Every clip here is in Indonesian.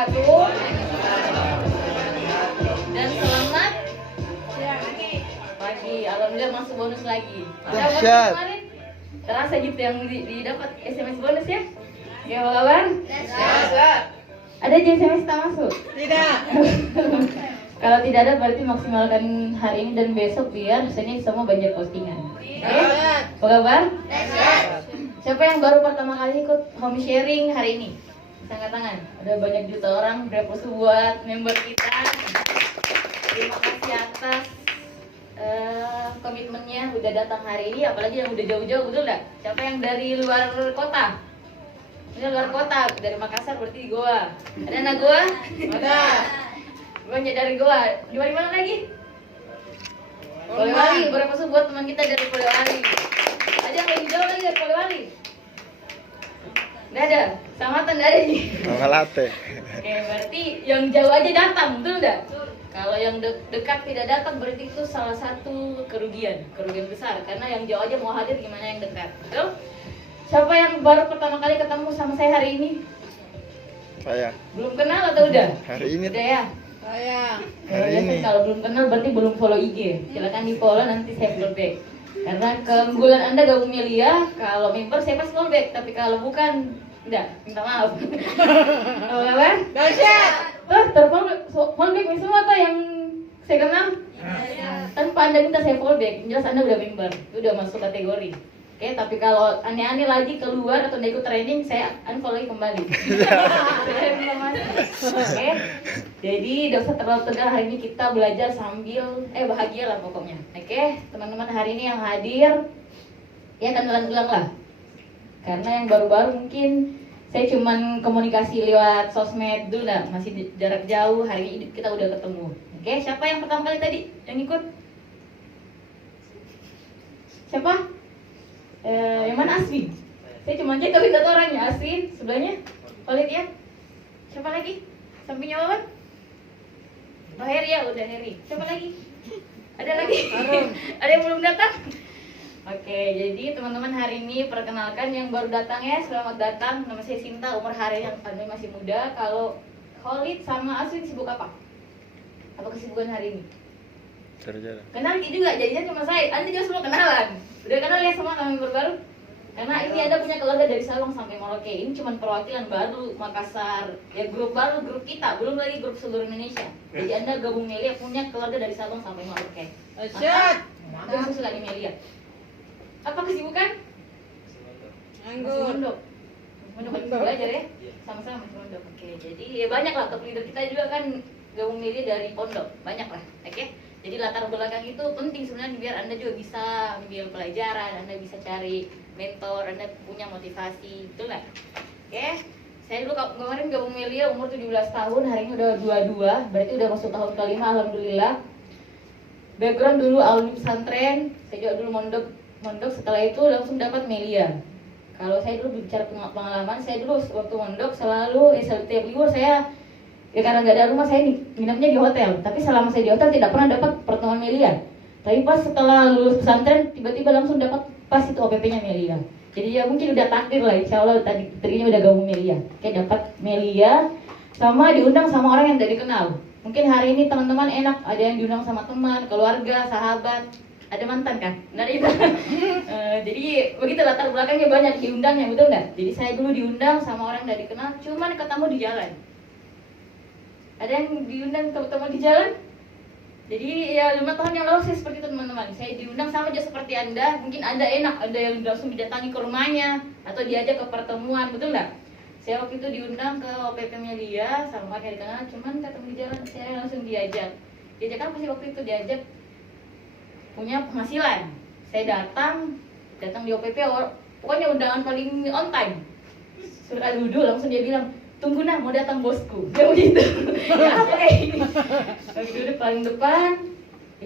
wabarakatuh. Dan selamat pagi. Alhamdulillah masuk bonus lagi. Dahsyat. Kemarin terasa gitu yang didapat SMS bonus ya? Ya apa kabar? Dahsyat. Ada aja SMS tak masuk? Tidak. Kalau tidak ada berarti maksimalkan hari ini dan besok biar Senin semua banjir postingan. Oke? Apa kabar? Siapa yang baru pertama kali ikut home sharing hari ini? Angkat tangan. Ada banyak juta orang berapa buat member kita. Terima kasih atas komitmennya udah datang hari ini, apalagi yang udah jauh-jauh, betul nggak? Siapa yang dari luar kota? Ini luar kota, dari Makassar berarti di Goa. Ada anak Goa? Ada. Banyak dari Goa. Dari mana lagi? Polewali. Berapa buat teman kita dari Polewali? Ada yang lebih jauh lagi dari Polewali? Nggak ada. Samatan nggak ada nih. Malate. Oke, berarti yang jauh aja datang, betul nggak? Kalau yang dekat tidak datang berarti itu salah satu kerugian besar. Karena yang jauh aja mau hadir, gimana yang dekat, betul? Siapa yang baru pertama kali ketemu sama saya hari ini? Saya. Belum kenal atau udah? Hari ini. Udah ya? Saya. Hari Biasanya ini. kalau belum kenal berarti belum follow IG. Silakan di follow, nanti saya follow back. Karena keunggulan Anda gabung Melia, kalau member saya pas follow back, tapi kalau bukan, enggak, minta maaf. Apa kabar? Dahsyat. Tuh, follow back semua tuh yang saya kenal. Tanpa Anda minta saya follow back, jelas Anda udah member, itu udah masuk kategori. Oke, tapi kalau aneh-aneh lagi keluar atau nggak ikut training, saya unfollow kembali. Saya informasi. Oke, jadi tidak usah terlalu tegang, hari ini kita belajar sambil bahagia lah pokoknya. Oke, teman-teman hari ini yang hadir, ya kenalan ulang lah. Karena yang baru-baru mungkin saya cuman komunikasi lewat sosmed dulu lah, masih jarak jauh. Hari ini kita udah ketemu. Oke, siapa yang pertama kali tadi yang ikut? Siapa? Yang mana Aswin? Saya cuma cek tapi nggak tahu orangnya. Aswin, sebelahnya Khalid ya. Siapa lagi? Sampingnya Wawan? Oh Heri ya, udah Heri. Siapa lagi? Ada lagi? Ada yang belum datang? Oke, jadi teman-teman hari ini perkenalkan yang baru datang ya, selamat datang. Nama saya Sinta, umur hari yang Anda masih muda. Kalau Khalid sama Aswin sibuk apa? Apa kesibukan hari ini? Kerja. Kenal juga, jadinya cuma saya. Anda juga semua kenalan. Udah kenal ya semua kami baru? Karena ini Anda punya keluarga dari Sabang sampai Merauke. Ini cuma perwakilan baru Makassar. Ya grup baru, grup kita, belum lagi grup seluruh Indonesia. Jadi Anda gabung Melia punya keluarga dari Sabang sampai Merauke. Dahsyat. Itu khusus lagi Melia. Apa kesibukan? Masih Anggur. mondok. Mondok masih belajar ya? Sama-sama masih mondok. Oke, jadi ya banyak lah top leader kita juga kan gabung Melia dari pondok. Banyak lah, oke? Jadi latar belakang itu penting sebenarnya biar Anda juga bisa ambil pelajaran, Anda bisa cari mentor, Anda punya motivasi, betul nggak? Oke, saya dulu kemarin gabung Melia umur 17 tahun, hari ini udah 22, berarti udah masuk tahun kelima, alhamdulillah. Background dulu alumni pesantren, saya juga dulu mondok, setelah itu langsung dapat Melia. Kalau saya dulu bicara pengalaman, saya dulu waktu mondok selalu setiap libur saya ya karena nggak ada rumah saya nginepnya di hotel, tapi selama saya di hotel tidak pernah dapat pertemuan Melia. Tapi pas setelah lulus pesantren tiba-tiba langsung dapat pas itu OPP-nya Melia. Jadi ya mungkin udah takdir lah, insya Allah tadi terinya udah gabung Melia. Oke, dapat Melia sama diundang sama orang yang tidak dikenal. Mungkin hari ini teman-teman enak ada yang diundang sama teman, keluarga, sahabat. Ada mantan kan? Nggak ada itu. Jadi begitu latar belakangnya banyak diundangnya, betul nggak? Jadi saya dulu diundang sama orang yang tidak dikenal, cuman ketemu di jalan. Ada yang diundang ketemu di jalan? Jadi ya 5 tahun yang lalu saya seperti itu teman-teman. Saya diundang sama aja seperti Anda. Mungkin Anda enak, ada yang langsung didatangi ke rumahnya atau diajak ke pertemuan, betul nggak? Saya waktu itu diundang ke OPP Melia sama orang yang dikenal, cuman ketemu di jalan saya langsung diajak. Diajak apa sih waktu itu? Diajak punya penghasilan. Saya datang di OPP, pokoknya undangan paling on time. Suruh duduk, langsung dia bilang, tunggu nah, mau datang bosku. Dia begitu. Ya apa kayak gini. Lagi duduk paling depan.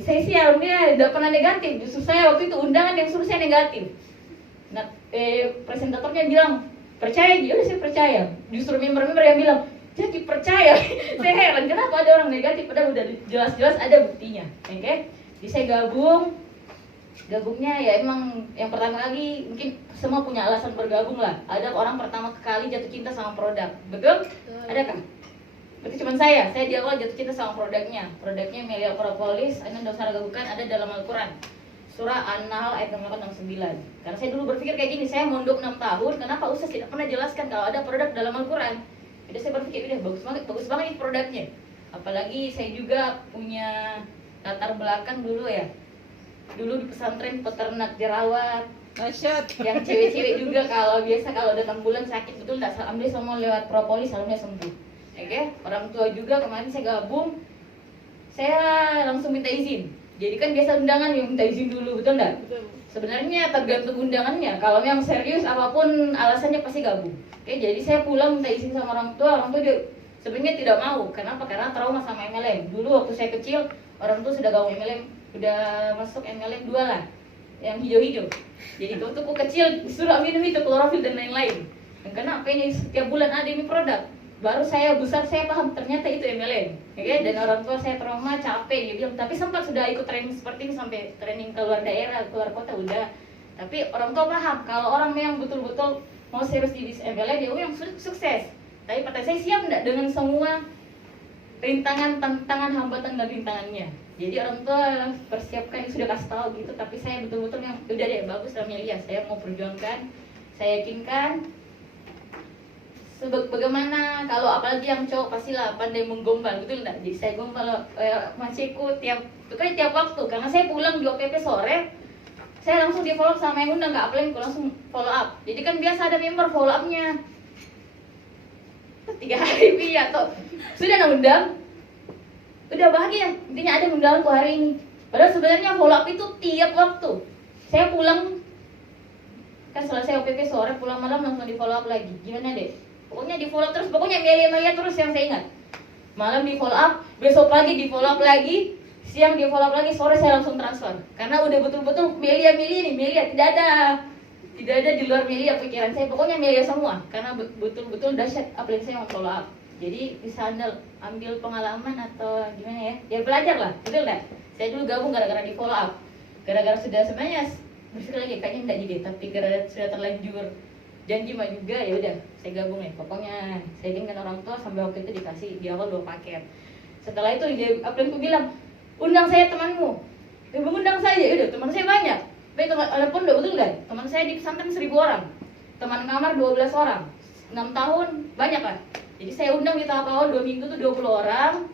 Saya sih alumni tidak pernah negatif. Justru saya waktu itu undangan yang suruh saya negatif. Nah, presentatornya bilang, percaya dia, udah saya percaya. Justru member-member yang bilang, jadi percaya. Saya heran, kenapa ada orang negatif padahal udah jelas-jelas ada buktinya. Oke? Jadi saya gabungnya ya emang yang pertama kali mungkin semua punya alasan bergabung lah. Ada orang pertama kali jatuh cinta sama produk, betul? Adakah? Berarti cuma saya di awal jatuh cinta sama produknya Melia Propolis, ini dosa bukan ada dalam Al-Quran surah An-Nahl ayat 869. Karena saya dulu berpikir kayak gini, saya mondok 6 tahun, kenapa Ustaz tidak pernah jelaskan kalau ada produk dalam Al-Quran. Jadi saya berpikir, udah bagus banget ini produknya. Apalagi saya juga punya latar belakang dulu ya, dulu di pesantren peternak jerawat, Dahsyat. yang cewek-cewek juga kalau datang bulan sakit betul nggak, ambil semua lewat propolis alhamdulillah sembuh. Oke, orang tua juga kemarin saya gabung, saya langsung minta izin. Jadi kan biasa undangan yang minta izin dulu, betul nggak? Sebenarnya tergantung undangannya. Kalau yang serius apapun alasannya pasti gabung. Oke, jadi saya pulang minta izin sama orang tua dia sebenarnya tidak mau. Kenapa? Karena trauma sama MLM. Dulu waktu saya kecil, orang tua sudah gabung MLM, udah masuk MLM 2 lah, yang hijau-hijau. Jadi waktu aku kecil disuruh minum itu klorofil dan lain-lain. Dan kenapa ini setiap bulan ada ini produk? Baru saya besar saya paham ternyata itu MLM. Oke, dan orang tua saya trauma, capek dia bilang, tapi sempat sudah ikut training seperti ini sampai training keluar daerah, keluar kota udah. Tapi orang tua paham kalau orang yang betul-betul mau serius di bisnis MLM dia yang sukses. Tapi kata saya siap enggak dengan semua rintangan, tantangan, hambatan dan rintangannya. Jadi orang tua persiapkan, sudah kasih tahu gitu, tapi saya betul-betul yang udah deh bagus Amelia, saya mau perjuangkan, saya yakinkan. Bagaimana kalau apalagi yang cowok pastilah pandai menggombal, betul enggak? Jadi saya gombal masih ikut tiap waktu, karena saya pulang di OPP sore, saya langsung di follow up sama yang undang, nggak apply, aku langsung follow up. Jadi kan biasa ada member follow upnya 3 hari ya toh sudah undang, udah bahagia intinya ada undanganku hari ini. Padahal sebenarnya follow up itu tiap waktu. Saya pulang kan selesai OPP sore, pulang malam langsung di follow up lagi. Gimana deh? Pokoknya di follow up terus, pokoknya Melia terus yang saya ingat. Malam di follow up, besok pagi di follow up lagi, siang di follow up lagi, sore saya langsung transfer. Karena udah betul-betul Melia tidak ada di luar Melia pikiran saya. Pokoknya Melia semua, karena betul-betul dahsyat apa yang saya mau follow up. Jadi bisa Anda ambil pengalaman atau gimana ya? Ya belajar lah, betul nggak? Saya dulu gabung gara-gara di follow up. Gara-gara sudah sebenarnya berpikir lagi kayaknya enggak juga, tapi gara-gara sudah terlanjur janji mah juga, ya udah saya gabung ya. Pokoknya saya dengan orang tua sampai waktu itu dikasih di awal 2 paket. Setelah itu dia aku bilang, undang saya temanmu. Ya mengundang saya, ya udah teman saya banyak. Baik teman ada pondok, betul kan? Teman saya di pesantren 1000 orang. Teman kamar 12 orang. 6 tahun banyak kan? Jadi saya undang di tahap awal 2 minggu tuh 20 orang.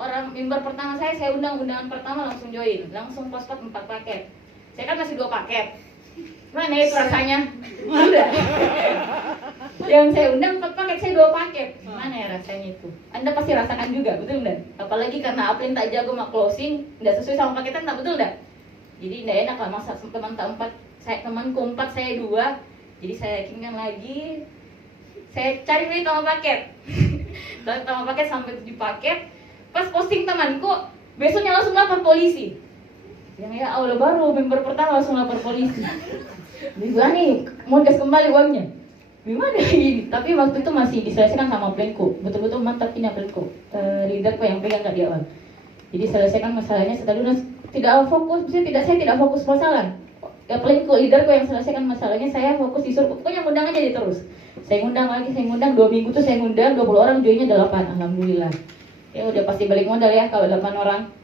Orang member pertama saya undang undangan pertama langsung join, langsung postpot 4 paket. Saya kan masih 2 paket. Mana itu rasanya? Udah. Yang saya undang 4 paket, saya 2 paket. Gimana ya rasanya itu? Anda pasti rasakan juga, betul enggak? Apalagi karena Aplin tak jago sama closing, enggak sesuai sama paketan, tak betul enggak? Jadi enggak enak lah masa temanku 4, saya 2. Jadi saya yakinkan lagi. Saya cari duit sama paket. Dan sama paket sampai 7 paket. Pas posting temanku, besoknya langsung lapor polisi. Yang ya Allah baru member pertama langsung lapor polisi. Dia nih mau gas kembali uangnya. Gimana ini? Tapi waktu itu masih diselesaikan sama planku. Betul-betul mantap ini planku. Leaderku yang pegang di awal. Jadi selesaikan masalahnya setelah tidak fokus, saya tidak fokus masalah. Ya planku, leaderku yang selesaikan masalahnya, saya fokus disuruh. Pokoknya ngundang aja terus. Saya ngundang lagi, saya ngundang 2 minggu tuh saya ngundang 20 orang, joinnya 8. Alhamdulillah. Ya udah pasti balik modal ya kalau 8 orang.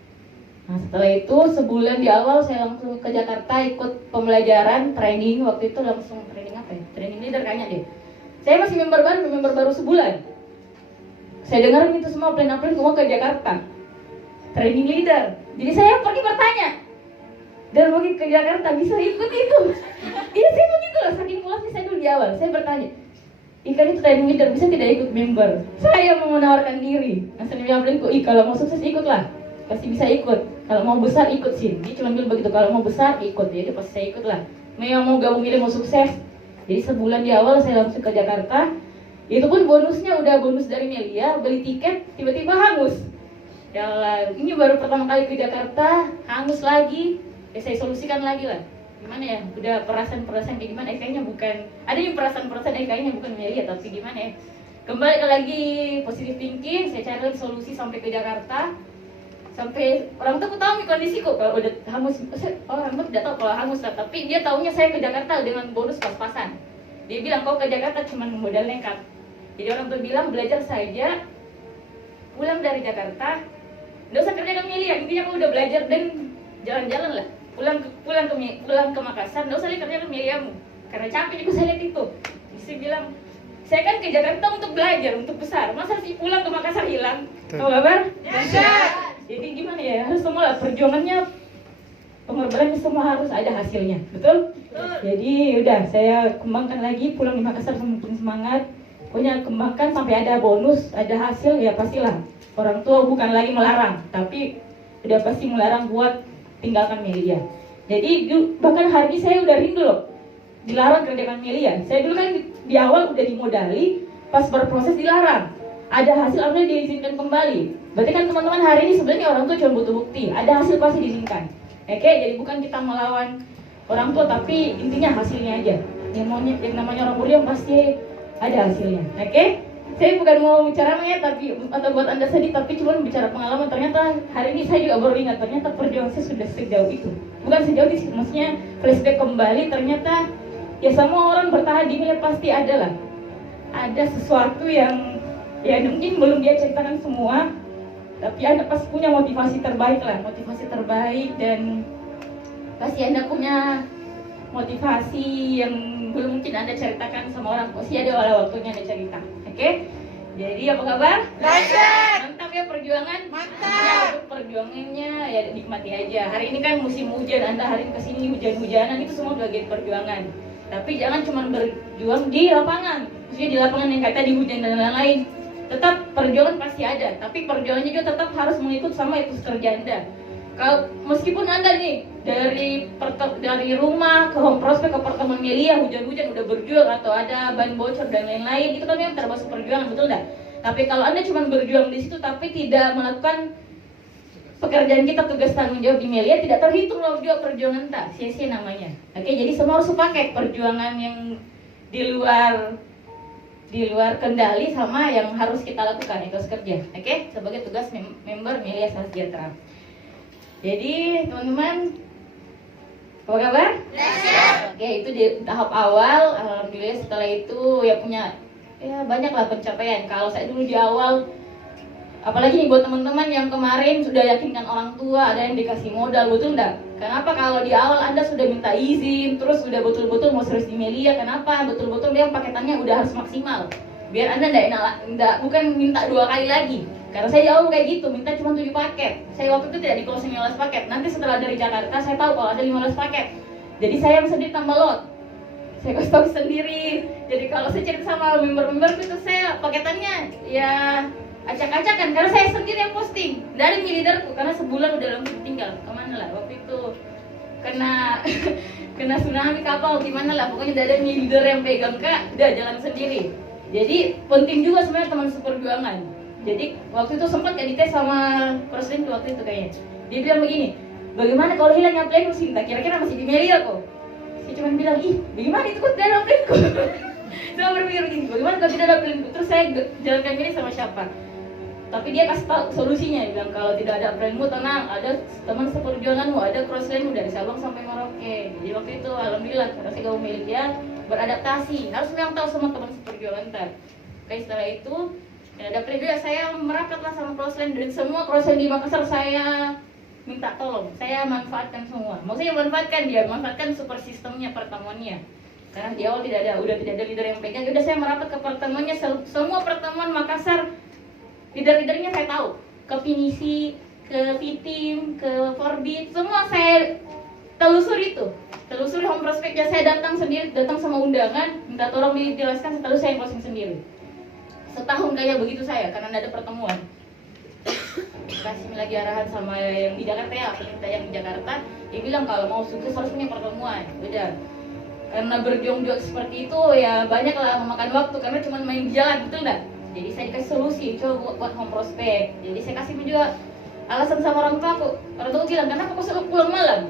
Nah setelah itu sebulan di awal saya langsung ke Jakarta ikut pembelajaran training. Waktu itu langsung training apa ya? Training leader kayaknya deh. Saya masih member baru sebulan. Saya dengarin itu semua plan mau ke Jakarta training leader. Jadi saya pergi bertanya dan pergi ke Jakarta bisa ikut itu. Iya saya begitu lah, saking pulasnya saya dulu di awal. Saya bertanya, ikan itu training leader bisa tidak ikut member? Saya mau menawarkan diri. Nah saya bilang planku, kalau mau sukses ikutlah. Pasti bisa ikut. Kalau mau besar ikut sih. Dia cuma bilang begitu. Kalau mau besar ikut. Jadi pasti saya ikut lah. Memang mau gabung milih mau sukses. Jadi sebulan di awal saya langsung ke Jakarta. Itu pun bonusnya udah bonus dari Melia. Beli tiket tiba-tiba hangus. Ya Allah, ini baru pertama kali ke Jakarta, hangus lagi. Ya saya solusikan lagi lah. Gimana ya? Udah perasaan kayak gimana? Kayaknya bukan. Ada yang perasaan kayaknya bukan Melia, tapi gimana ya? Kembali lagi positive thinking. Saya cari lagi solusi sampai ke Jakarta. Sampai orang tuh tahu nih kondisiku kalau udah hangus, orang tuh tidak tahu kalau hangus lah, tapi dia taunya saya ke Jakarta dengan bonus pas-pasan. Dia bilang kau ke Jakarta cuma modal nekat. Jadi orang tuh bilang belajar saja pulang dari Jakarta, nggak usah kerja ke Melia, intinya kamu udah belajar dan jalan-jalan lah. Pulang ke Makassar, nggak usah lihat kerja ke Meliamu, karena capek juga saya lihat itu. Saya bilang, saya kan ke Jakarta untuk belajar, untuk besar. Masa sih pulang ke Makassar hilang? Tahu kabar? Jadi gimana ya? Harus semua lah perjuangannya, pengorbanannya semua harus ada hasilnya, betul? Jadi udah saya kembangkan lagi, pulang di Makassar semakin semangat. Pokoknya kembangkan sampai ada bonus, ada hasil, ya pastilah. Orang tua bukan lagi melarang, tapi udah pasti melarang buat tinggalkan Melia. Jadi bahkan hari ini saya udah rindu loh dilarang kerjakan Melia. Saya dulu kan di awal udah dimodali, pas berproses dilarang. Ada hasil akhirnya diizinkan kembali. Berarti kan teman-teman hari ini sebenarnya orang tua cuma butuh bukti. Ada hasil pasti diizinkan. Oke, jadi bukan kita melawan orang tua, tapi intinya hasilnya aja. Yang namanya orang mulia pasti ada hasilnya. Oke? Saya bukan mau bicara tapi atau buat Anda sedih, tapi cuma bicara pengalaman. Ternyata hari ini saya juga baru ingat, ternyata perjuangan saya sudah sejauh itu. Bukan sejauh itu, maksudnya flashback kembali, ternyata ya semua orang bertahan di Melia pasti ada sesuatu yang ya mungkin belum dia ceritakan semua, tapi Anda pasti punya motivasi terbaik, dan pasti Anda punya motivasi yang belum mungkin Anda ceritakan sama orang. Pasti ada waktunya Anda cerita. Oke? Jadi apa kabar? Mantap ya perjuangan? Mantap. Perjuangannya ya nikmati aja. Hari ini kan musim hujan, Anda hari ini kesini hujan-hujanan, itu semua bagian perjuangan. Tapi jangan cuma berjuang di lapangan. Maksudnya di lapangan yang kayak tadi hujan dan lain-lain. Tetap perjuangan pasti ada, tapi perjuangannya juga tetap harus mengikut sama etos kerja Anda. Kalau meskipun Anda nih dari rumah ke home prospect ke pertemuan Melia hujan-hujan udah berjuang atau ada ban bocor dan lain-lain, itu kan yang termasuk perjuangan, betul nggak? Tapi kalau Anda cuma berjuang di situ tapi tidak melakukan pekerjaan kita, tugas tanggung jawab di Melia, tidak terhitung loh juga perjuangan tak, sia-sia namanya. Oke, jadi semua harus pakai perjuangan yang di luar kendali sama yang harus kita lakukan, etos kerja. Oke, sebagai tugas member Melia Sejahtera. Jadi teman-teman, apa kabar? Oke, itu di tahap awal. Alhamdulillah setelah itu ya punya banyaklah pencapaian. Kalau saya dulu di awal, apalagi nih buat teman-teman yang kemarin sudah yakinkan orang tua, ada yang dikasih modal, betul enggak? Kenapa kalau di awal Anda sudah minta izin, terus sudah betul-betul mau serius di Melia, kenapa betul-betul dia paketannya udah harus maksimal? Biar Anda bukan minta 2 kali lagi. Karena saya jauh kayak gitu, minta cuma 7 paket. Saya waktu itu tidak di closing 15 paket. Nanti setelah dari Jakarta, saya tahu kalau ada 15 paket. Jadi saya yang sendiri tambah lot. Saya kasih tahu sendiri. Jadi kalau saya cerita sama member-member itu, saya paketannya ya acak-acakan. Karena saya sendiri yang posting dari leaderku. Karena sebulan udah langsung tinggal. Kemana lah waktu itu kena tsunami kapal gimana lah. Pokoknya udah ada leader yang pegang, Kak, udah jalan sendiri. Jadi penting juga sebenarnya teman seperjuangan. Jadi waktu itu sempat gak dites sama Crossline waktu itu kayaknya. Dia bilang begini, bagaimana kalau hilangnya planku Sinta? Kira-kira masih di Melia kok? Saya cuma bilang, bagaimana itu kok tidak ada planku? Saya berpikir begini, bagaimana kalau tidak ada planku? Terus saya jalankan Melia sama siapa? Tapi dia kasih tahu solusinya, dia bilang kalau tidak ada planmu tenang, ada teman seperjuanganmu, ada Crossline dari Sabang sampai Merauke. Jadi waktu itu alhamdulillah karena saya gabung Melia beradaptasi, harus memang tahu semua teman seperjuangan ntar. Oke, setelah itu ya, dapet juga saya merapatlah sama Crossline, dan semua Crossline di Makassar saya minta tolong, saya manfaatkan semua. Maksudnya manfaatkan super sistemnya, pertemuannya. Karena di awal udah tidak ada leader yang pegang. Udah saya merapat ke pertemuannya, semua pertemuan Makassar leader-leadernya saya tahu. Ke Pinisi, ke Vitim, ke Forbit, semua saya telusuri home prospectnya. Saya datang sendiri, datang sama undangan, minta tolong dijelaskan, setelah saya closing sendiri. Setahun kayak begitu saya, karena ada pertemuan. Kasih lagi arahan sama yang di Jakarta ya, pemerintah yang di Jakarta. Dia bilang kalau mau sukses harus punya pertemuan. Udah, karena berjuang-juang seperti itu ya banyak lah memakan waktu, karena cuma main di jalan, betul nggak? Jadi saya dikasih solusi, coba buat home prospect. Jadi saya kasih juga alasan sama orang tua aku. Orang tua bilang, kenapa kau selalu pulang malam?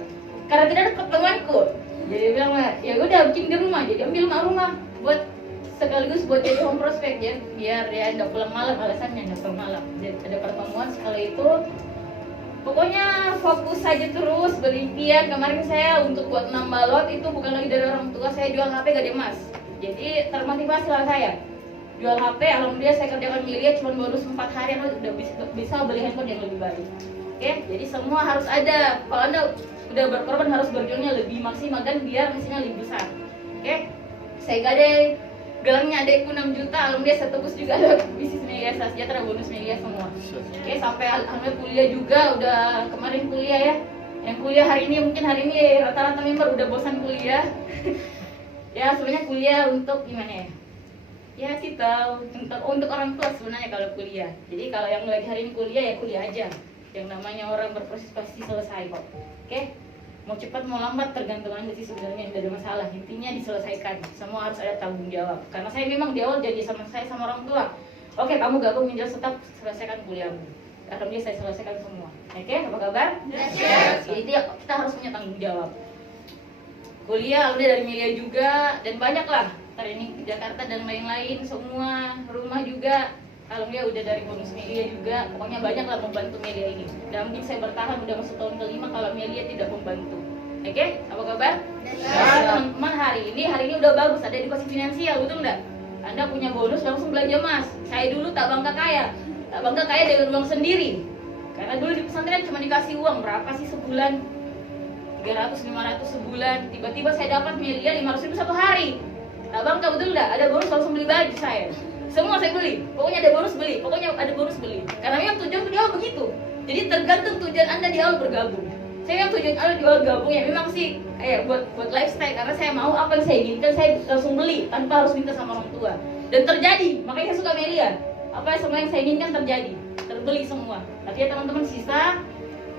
Karena tidak ada pertemuanku. Jadi dia bilang, ya udah bikin di rumah. Jadi ambil rumah buat sekaligus buat jadi home prospect ya, biar ya nggak pulang malam, alasannya nggak pulang malam. Jadi ada pertemuan sekali itu, pokoknya fokus saja terus berikhtiar. Kemarin saya untuk buat 6 balot itu bukan lagi dari orang tua, saya jual HP gak emas. Jadi termotivasi lah saya. jual HP, alhamdulillah saya kerjakan miliar cuma bonus 4 hari Anda udah bisa beli handphone yang lebih baik. Oke, jadi semua harus ada. Kalau Anda udah berkorban harus berjuangnya lebih maksimal dan biar hasilnya lebih besar. Oke, saya gade gelangnya adekku 6 juta, alhamdulillah saya tebus juga ada bisnis media sejahtera bonus media semua. Oke, sampai alhamdulillah kuliah juga udah kemarin kuliah ya. Yang kuliah hari ini rata-rata member udah bosan kuliah. Ya sebenarnya kuliah untuk gimana ya? Ya kita untuk orang tua sebenarnya kalau kuliah. Jadi kalau yang lagi hari ini kuliah ya kuliah aja. Yang namanya orang berproses pasti selesai kok. Oke? Mau cepat mau lambat tergantung Anda sih sebenarnya, tidak ada masalah. Intinya diselesaikan. Semua harus ada tanggung jawab. Karena saya memang di awal jadi sama orang tua. Oke, kamu gabung menjadi tetap selesaikan kuliahmu. Alhamdulillah saya selesaikan semua. Oke, apa kabar? Yes. Jadi kita harus punya tanggung jawab. Kuliah alhamdulillah dari Melia juga dan banyak lah. Training di Jakarta dan lain-lain semua, rumah juga alhamdulillah udah dari bonus Melia juga. Pokoknya banyak lah membantu Melia ini. Dan mungkin saya bertahan udah masuk tahun kelima kalau Melia tidak membantu. Oke, apa kabar? Teman-teman hari ini udah bagus, ada edukasi finansial, betul enggak? Anda punya bonus langsung belanja emas. Saya dulu tak bangga kaya dengan uang sendiri. Karena dulu di pesantren cuma dikasih uang berapa sih sebulan? 300-500 sebulan. Tiba-tiba saya dapat Melia 500.000 satu hari. Tak bangga, betul enggak? Ada bonus langsung beli baju saya. Semua saya beli. Pokoknya ada bonus beli. Karena memang tujuan di awal begitu. Jadi tergantung tujuan Anda di awal bergabung. Saya yang tujuan awal di awal gabung ya memang sih buat lifestyle, karena saya mau apa yang saya inginkan saya langsung beli tanpa harus minta sama orang tua. Dan terjadi, makanya saya suka Melia. Apa semua yang saya inginkan terjadi, terbeli semua. Tapi ya teman-teman sisa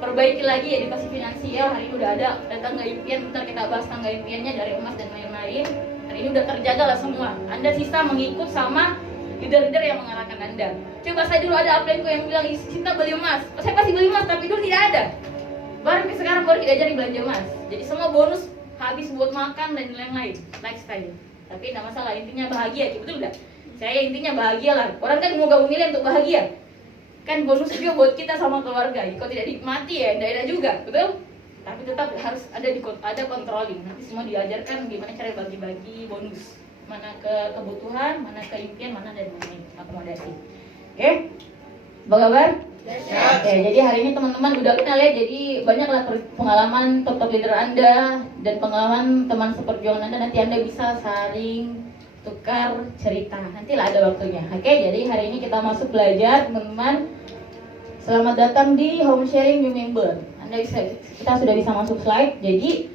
perbaiki lagi edukasi finansial. Hari ini udah ada tangga impian, bentar kita bahas tangga impiannya dari emas dan lain-lain. Hari ini udah terjaga lah semua. Anda sisa mengikut sama leader-leader yang mengarahkan Anda. Coba saya dulu ada upline yang bilang Sinta beli emas. Saya pasti beli emas tapi dulu tidak ada. Baru sekarang baru diajari belanja emas. Jadi semua bonus habis buat makan dan lain-lain, lifestyle. Tapi tidak masalah, intinya bahagia, betul nggak? Saya intinya bahagia lah. Orang kan mau gabung milih untuk bahagia. Kan bonus juga buat kita sama keluarga. Kalau tidak dinikmati ya tidak juga, betul? Tapi tetap harus ada controlling. Nanti semua diajarkan gimana cara bagi-bagi bonus. Mana ke kebutuhan, mana ke impian, mana dan akomodasi. Oke? Apa kabar? Oke, jadi hari ini teman-teman udah kenal ya. Jadi banyaklah pengalaman top leader Anda dan pengalaman teman seperjuangan Anda. Nanti Anda bisa saling tukar cerita. Nantilah ada waktunya. Oke, jadi hari ini kita masuk belajar, teman-teman. Selamat datang di home sharing new member. Kita sudah bisa masuk slide. Jadi